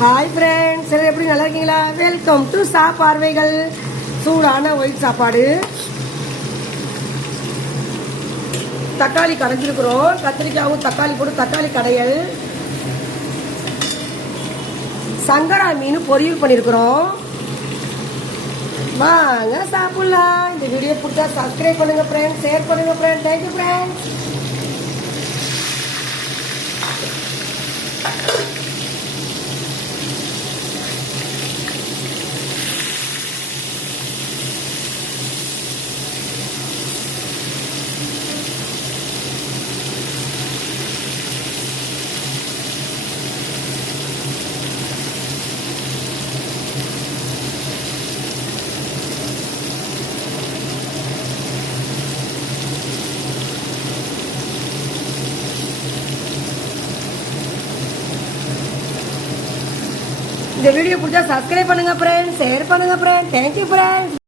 Hi friends, எல்லாம் எப்படி நல்லா இருக்கீங்களா? வெல்கம் டு சாப்பார்வைகள். சூடான ஒயிட் சாப்பாடு, தக்காளி கடைஞ்சிருக்கிறோம். கத்திரிக்காயும் தக்காளி போட்டு தக்காளி கடையல், சங்கரா மீன் பொரியல் பண்ணியிருக்கிறோம். வாங்க சாப்பிடலாம். இந்த வீடியோ பிடிச்சா சப்ஸ்கிரைப் பண்ணுங்க ஃப்ரெண்ட்ஸ், ஷேர் பண்ணுங்க ஃப்ரெண்ட்ஸ். Thank you friends. இந்த வீடியோ பிடிச்சா சப்ஸ்கிரைப் பண்ணுங்க ஃப்ரெண்ட்ஸ், ஷேர் பண்ணுங்க ஃப்ரெண்ட்ஸ். Thank you friends.